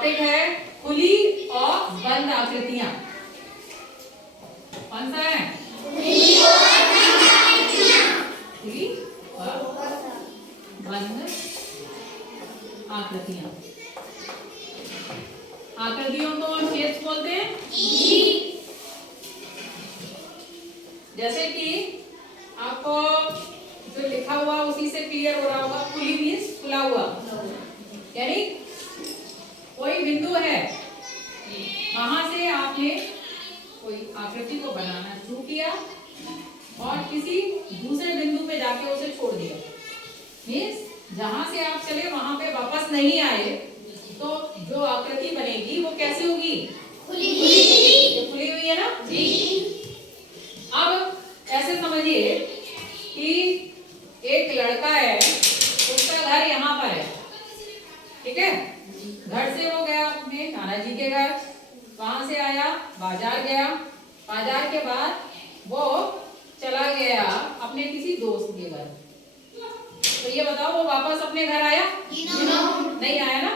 Topic है खुली और बंद आकृतियां। कौन सा है? खुली और बंद आकृतियां। आकृतियों को शेप्स बोलते हैं। जैसे कि आपको जो लिखा हुआ उसी से क्लियर हो रहा होगा, खुली मीन्स खुला हुआ, यानी कोई बिंदु है, वहां से आपने कोई आकृति को बनाना शुरू किया और किसी दूसरे बिंदु पे जाके उसे छोड़ दिया। मीन्स जहां से आप चले वहां पे वापस नहीं आए, तो जो आकृति बनेगी वो कैसी होगी? खुली हुई है ना जी। अब ऐसे समझिए कि एक लड़का है, उसका घर यहाँ पर है, ठीक है। घर से वो गया अपने नाना जी के घर, वहां से आया बाजार गया, बाजार के बाद वो चला गया अपने किसी दोस्त के घर। तो ये बताओ वो वापस अपने घर आया? नहीं आया ना।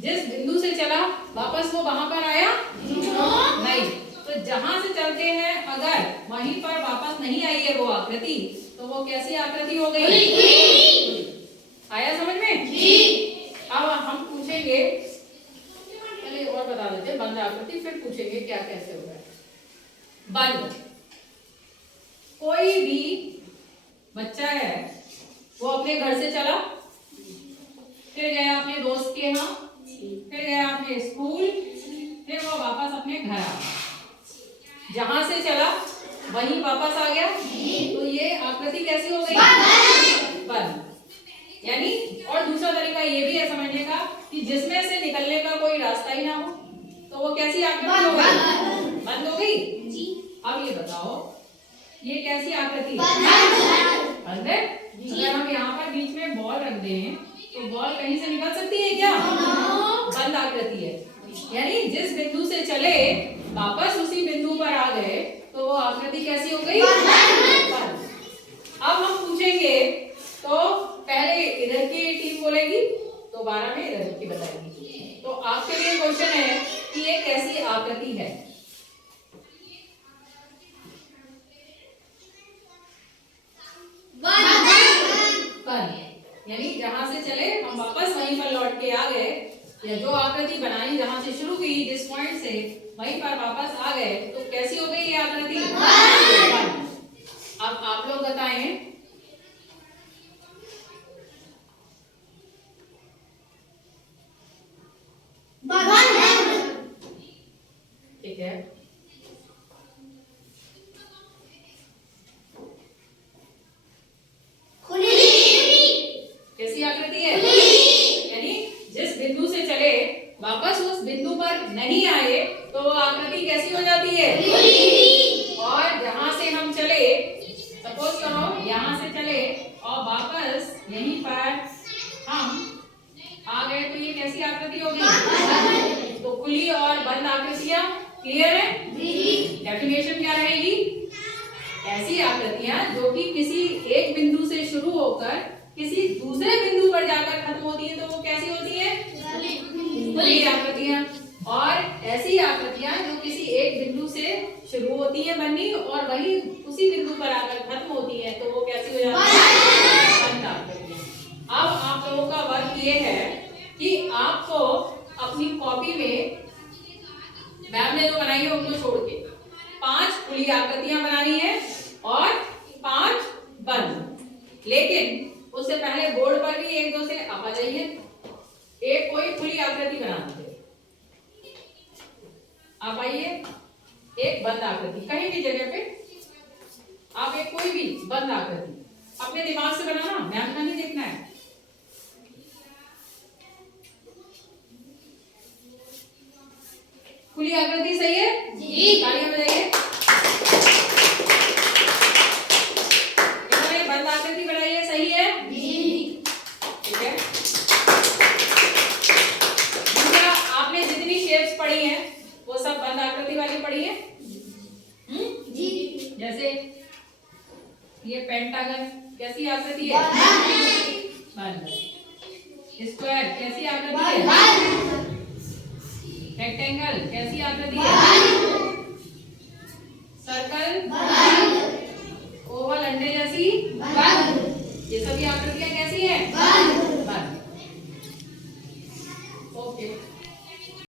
जिस बिंदु से चला वापस वो वहां पर आया? नहीं। तो जहां से चलते हैं अगर वहीं पर वापस नहीं आई है वो आकृति, तो वो कैसी आकृति हो गई? आया समझ में जी। अब हम पूछेंगे, पहले और बता देते हैं बंद आकृति, फिर पूछेंगे क्या कैसे हो रहा है। बंद, कोई भी बच्चा है, वो अपने घर से चला, फिर गया अपने दोस्त के यहाँ, फिर गया अपने स्कूल, फिर वो वापस अपने घर आ गया। जहां से चला वहीं वापस आ गया, तो ये आकृति कैसी हो गई? बंद। यानी और दूसरा तरीका ये भी है समझने का कि जिसमें से निकलने का कोई रास्ता ही ना हो, तो वो कैसी आकृति हो गई? बंद हो गई जी। अब ये बताओ ये कैसी आकृति है? बंद है। अगर हम यहाँ पर बीच में बॉल रख दें तो बॉल कहीं से निकल सकती है क्या? बंद आकृति है। यानी जिस बिंदु से चले वापस उसी बिंदु पर आ गए, तो वो आकृति कैसी हो गई? बंद। अब हम पूछेंगे, तो पहले इधर की टीम बोलेगी, तो 12 में इधर की बताएगी। तो आपके लिए क्वेश्चन है कि ये कैसी आकृति है? बंद। यानी जहां से चले हम वापस वहीं पर लौट के आ गए, या जो आकृति बनाई जहां से शुरू की जिस पॉइंट से, वहीं पर वापस आ गए, तो कैसी हो गई ये आकृति? बंद। अब आप लोग बताएं, ठीक है। कैसी आकृति है? यानी जिस बिंदु से चले वापस उस बिंदु पर नहीं आए, तो वो आकृति कैसी हो जाती है? और जहां से हम चले, सपोज करो यहाँ से चले और वापस यहीं पर हम आ गए, तो ये कैसी आकृति होगी? तो खुली और बंद आकृतियां क्लियर है? डेफिनेशन क्या रहेगी? ऐसी आकृतियां जो कि किसी एक बिंदु से शुरू होकर किसी दूसरे बिंदु पर जाकर खत्म होती है, तो वो कैसी होती है? खुली आकृतियां। और ऐसी आकृतियां जो किसी एक बिंदु से शुरू होती है बननी और वही उसी बिंदु पर आकर खत्म होती है, तो वो कैसी हो जाती है? बंद आकृतियां। अब आप लोगों का वर्क ये है कि आपको अपनी कॉपी में मैम ने जो बनाई है उनको छोड़ के 5 खुली आकृतियां बनानी है और 5 बंद। लेकिन उससे पहले बोर्ड पर भी 1-2 से आप आ जाइए, एक कोई खुली आकृति बना दीजिए। आप आइए, एक बंद आकृति कहीं भी जगह पे आप एक कोई भी बंद आकृति अपने दिमाग से बनाना, मैम का नहीं देखना है। खुली आकृति सही है जी, तालियां बजाइए। इन्होंने बंद आकृति बनाई है, सही है जी, ठीक है। दूसरा, आपने जितनी शेप्स पढ़ी हैं वो सब बंद आकृति वाली पढ़ी है जी। जैसे ये पेंटागन कैसी आकृति है? बंद। स्क्वायर कैसी आकृति है? रेक्टेंगल कैसी आकृति है? सर्कल